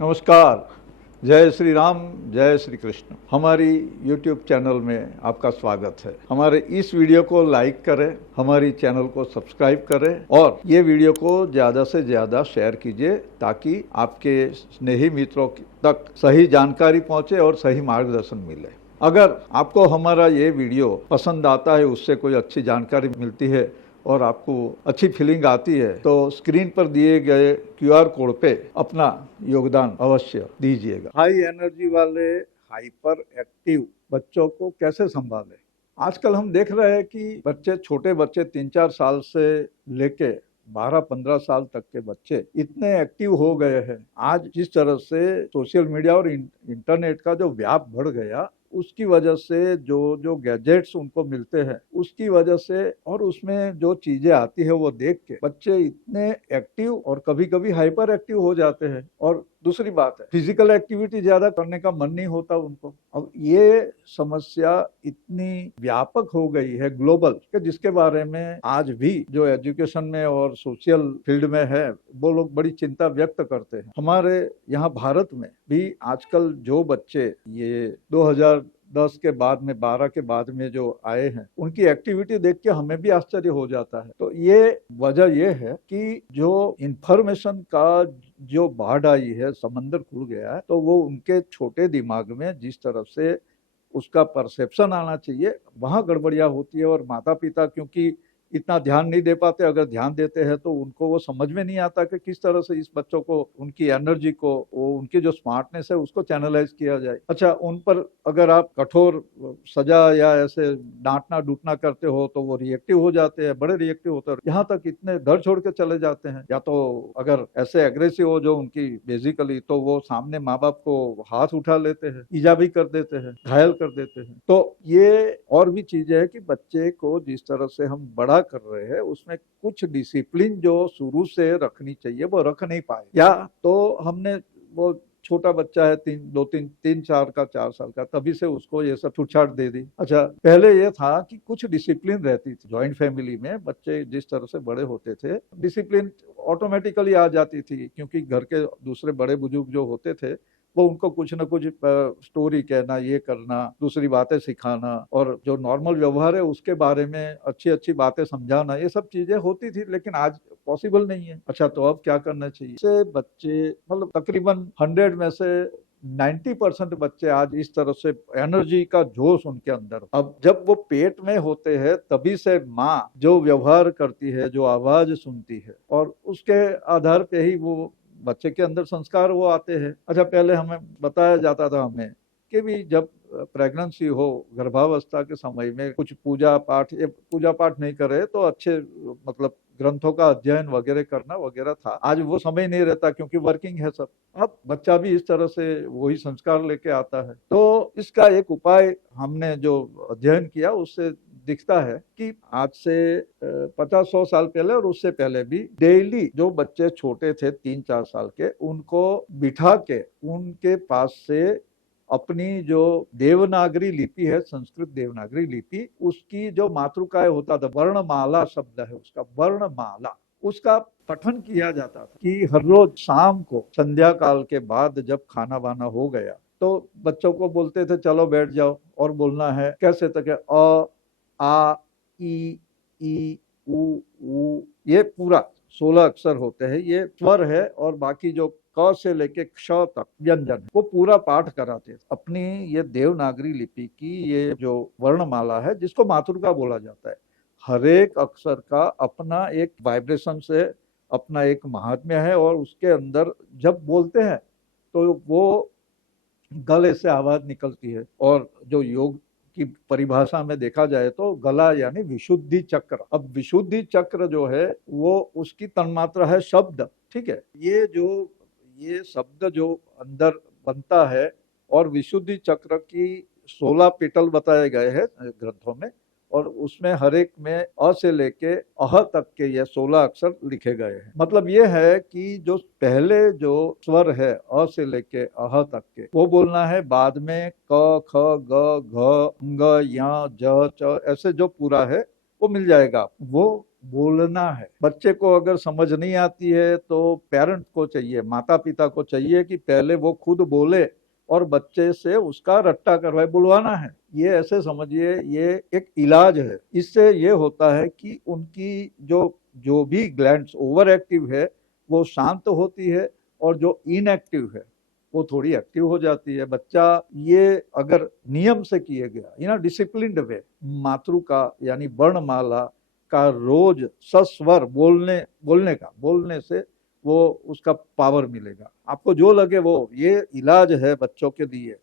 नमस्कार। जय श्री राम, जय श्री कृष्ण। हमारी YouTube चैनल में आपका स्वागत है। हमारे इस वीडियो को लाइक करें, हमारी चैनल को सब्सक्राइब करें और ये वीडियो को ज़्यादा से ज़्यादा शेयर कीजिए ताकि आपके स्नेही मित्रों तक सही जानकारी पहुंचे और सही मार्गदर्शन मिले। अगर आपको हमारा ये वीडियो पसंद आता है, उससे कोई अच्छी जानकारी मिलती है और आपको अच्छी फीलिंग आती है तो स्क्रीन पर दिए गए QR कोड पे अपना योगदान अवश्य दीजिएगा। हाई एनर्जी वाले हाइपर एक्टिव बच्चों को कैसे संभालें? आजकल हम देख रहे हैं कि छोटे बच्चे 3-4 साल से लेके 12-15 साल तक के बच्चे इतने एक्टिव हो गए हैं। आज जिस तरह से सोशल मीडिया और इंटरनेट का जो व्याप बढ़ गया, उसकी वजह से जो गैजेट्स उनको मिलते हैं उसकी वजह से और उसमें जो चीजें आती है वो देख के बच्चे इतने एक्टिव और कभी कभी हाइपर एक्टिव हो जाते हैं। और दूसरी बात है, फिजिकल एक्टिविटी ज्यादा करने का मन नहीं होता उनको। अब ये समस्या इतनी व्यापक हो गई है ग्लोबल कि जिसके बारे में आज भी जो एजुकेशन में और सोशल फील्ड में है वो लोग बड़ी चिंता व्यक्त करते हैं। हमारे यहाँ भारत में भी आजकल जो बच्चे ये 2010 के बाद में 12 के बाद में जो आए हैं उनकी एक्टिविटी देख के हमें भी आश्चर्य हो जाता है। तो ये वजह ये है कि जो इंफॉर्मेशन का जो बाढ़ आई है, समंदर खुल गया है, तो वो उनके छोटे दिमाग में जिस तरह से उसका परसेप्शन आना चाहिए वहाँ गड़बड़ियाँ होती है। और माता पिता क्योंकि इतना ध्यान नहीं दे पाते, अगर ध्यान देते हैं तो उनको वो समझ में नहीं आता कि किस तरह से इस बच्चों को उनकी एनर्जी को, वो उनकी जो स्मार्टनेस है उसको चैनलाइज किया जाए। अच्छा, उन पर अगर आप कठोर सजा या ऐसे डांटना डूटना करते हो तो वो रिएक्टिव हो जाते हैं, बड़े रिएक्टिव होते हैं, यहाँ तक इतने घर छोड़ के चले जाते हैं। या तो अगर ऐसे एग्रेसिव हो जो उनकी बेसिकली, तो वो सामने माँ बाप को हाथ उठा लेते हैं, ईजा भी कर देते हैं, घायल कर देते हैं। तो ये और भी चीजें है कि बच्चे को जिस तरह से हम बड़ा कर रहे हैं उसमें कुछ डिसिप्लिन जो शुरू से रखनी चाहिए वो रख नहीं पाए, या तो हमने वो छोटा बच्चा है 3-4 का तभी से उसको ये सब छूटछाट दे दी। अच्छा, पहले ये था कि कुछ डिसिप्लिन रहती थी। जॉइंट फैमिली में बच्चे जिस तरह से बड़े होते थे डिसिप्लिन ऑटोमेटिकली आ जाती थी, क्योंकि घर के दूसरे बड़े बुजुर्ग जो होते थे वो उनको कुछ न कुछ स्टोरी कहना, ये करना, दूसरी बातें सिखाना और जो नॉर्मल व्यवहार है उसके बारे में अच्छी अच्छी बातें समझाना, ये सब चीजें होती थी। लेकिन आज पॉसिबल नहीं है। अच्छा, तो अब क्या करना चाहिए? से बच्चे मतलब तकरीबन 100 में से 90% बच्चे आज इस तरह से एनर्जी का जोश उनके अंदर। अब जब वो पेट में होते हैं तभी से माँ जो व्यवहार करती है, जो आवाज सुनती है, और उसके आधार पे ही वो बच्चे के अंदर संस्कार वो आते हैं। अच्छा, पहले हमें बताया जाता था हमें कि भी जब प्रेगनेंसी हो, गर्भावस्था के समय में कुछ पूजा पाठ नहीं करे तो अच्छे मतलब ग्रंथों का अध्ययन वगैरह करना वगैरह था। आज वो समय नहीं रहता क्योंकि वर्किंग है सब। अब बच्चा भी इस तरह से वही संस्कार लेके आता है। तो इसका एक उपाय हमने जो अध्ययन किया उससे दिखता है कि आज से 50-100 साल पहले और उससे पहले भी डेली जो बच्चे छोटे थे 3-4 साल के, उनको बिठा के उनके पास से अपनी जो देवनागरी लिपि है, संस्कृत देवनागरी लिपि, उसकी जो मातृकाय होता था, वर्णमाला शब्द है उसका, वर्णमाला, उसका पठन किया जाता था कि हर रोज शाम को संध्या काल के बाद जब खाना वाना हो गया तो बच्चों को बोलते थे चलो बैठ जाओ और बोलना है कैसे तक है, अ आ ई उ, ये पूरा 16 अक्षर होते हैं, ये स्वर है। और बाकी जो क से लेके क्ष तक व्यंजन वो पूरा पाठ कराते थे। अपनी ये देवनागरी लिपि की ये जो वर्णमाला है जिसको मातृका बोला जाता है, हर एक अक्षर का अपना एक वाइब्रेशन से अपना एक महात्म्य है। और उसके अंदर जब बोलते हैं तो वो गले से आवाज निकलती है। और जो योग की परिभाषा में देखा जाए तो गला यानी विशुद्धि चक्र। अब विशुद्धि चक्र जो है वो उसकी तन्मात्रा है शब्द, ठीक है। ये शब्द जो अंदर बनता है, और विशुद्धि चक्र की 16 पेटल बताए गए हैं ग्रंथों में, और उसमें हर एक में अ से लेके अह तक के ये 16 अक्षर लिखे गए हैं। मतलब ये है कि जो पहले जो स्वर है अ से लेके अह तक के वो बोलना है, बाद में क ख ग घ ङ य ज च ऐसे जो पूरा है वो मिल जाएगा। वो बोलना है। बच्चे को अगर समझ नहीं आती है तो पेरेंट को चाहिए, माता पिता को चाहिए कि पहले वो खुद बोले और बच्चे से उसका रट्टा करवाए, बुलवाना है। ये ऐसे समझिए ये एक इलाज है। इससे ये होता है कि उनकी जो जो भी ग्लैंड्स ओवर एक्टिव है वो शांत होती है और जो इनएक्टिव है वो थोड़ी एक्टिव हो जाती है। बच्चा ये अगर नियम से किए गया इन डिसिप्लिन्ड वे, मातृ का यानी वर्णमाला का रोज सस्वर बोलने से वो उसका पावर मिलेगा। आपको जो लगे वो, ये इलाज है बच्चों के लिए।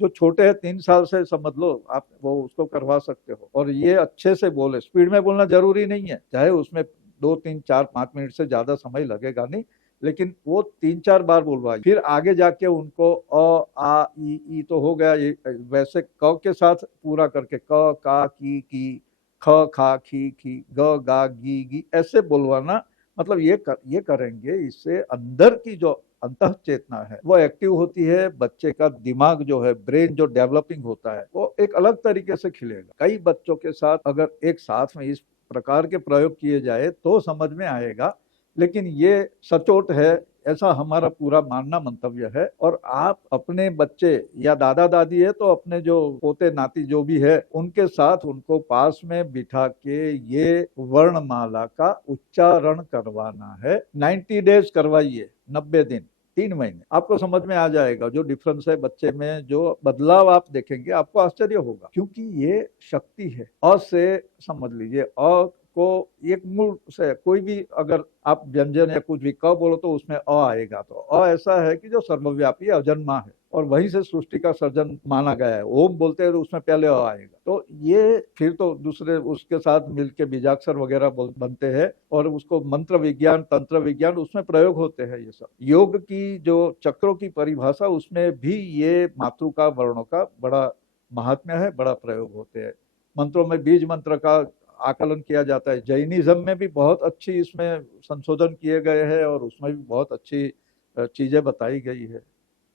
जो छोटे हैं 3 साल से समझ लो आप, वो उसको करवा सकते हो। और ये अच्छे से बोले, स्पीड में बोलना जरूरी नहीं है, चाहे उसमें 2 3 4 5 मिनट से ज्यादा समय लगेगा नहीं, लेकिन वो 3 4 बार बोलवाइए। फिर आगे जाके उनको अ आ ई तो हो गया, ये वैसे क के साथ पूरा करके क का की ख खा खी ग गा गी ऐसे बोलवाना। मतलब ये करेंगे, इससे अंदर की जो अंतः चेतना है वो एक्टिव होती है। बच्चे का दिमाग जो है, ब्रेन जो डेवलपिंग होता है, वो एक अलग तरीके से खिलेगा। कई बच्चों के साथ अगर एक साथ में इस प्रकार के प्रयोग किए जाए तो समझ में आएगा, लेकिन ये सचोट है, ऐसा हमारा पूरा मानना मंतव्य है। और आप अपने बच्चे या दादा दादी है तो अपने जो पोते नाती जो भी है उनके साथ उनको पास में बिठा के ये वर्णमाला का उच्चारण करवाना है। 90 डेज करवाइए, 90 दिन, 3 महीने, आपको समझ में आ जाएगा जो डिफरेंस है बच्चे में, जो बदलाव आप देखेंगे आपको आश्चर्य होगा। क्योंकि ये शक्ति है। अ से समझ लीजिए, अ को एक मूल से कोई भी अगर आप व्यंजन या कुछ भी क बोलो तो उसमें अ आएगा। तो अ ऐसा है कि जो सर्वव्यापी अजन्मा है और वहीं से सृष्टि का सर्जन माना गया है। ओम बोलते हैं तो उसमें पहले अ आएगा। तो ये फिर तो दूसरे उसके साथ मिलके बीजाक्षर वगैरह बनते हैं और उसको मंत्र विज्ञान, तंत्र विज्ञान उसमें प्रयोग होते हैं। ये सब योग की जो चक्रों की परिभाषा, उसमें भी ये मातृका वर्णों का बड़ा महात्म्य है, बड़ा प्रयोग होते हैं। मंत्रों में बीज मंत्र का आकलन किया जाता है। जैनिज्म में भी बहुत अच्छी इसमें संशोधन किए गए हैं और उसमें भी बहुत अच्छी चीजें बताई गई है।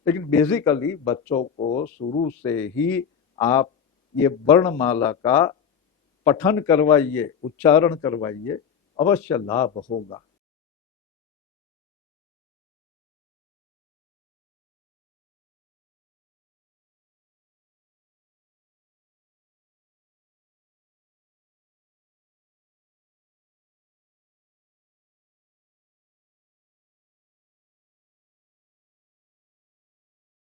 लेकिन बेसिकली बच्चों को शुरू से ही आप ये वर्णमाला का पठन करवाइए, उच्चारण करवाइए, अवश्य लाभ होगा।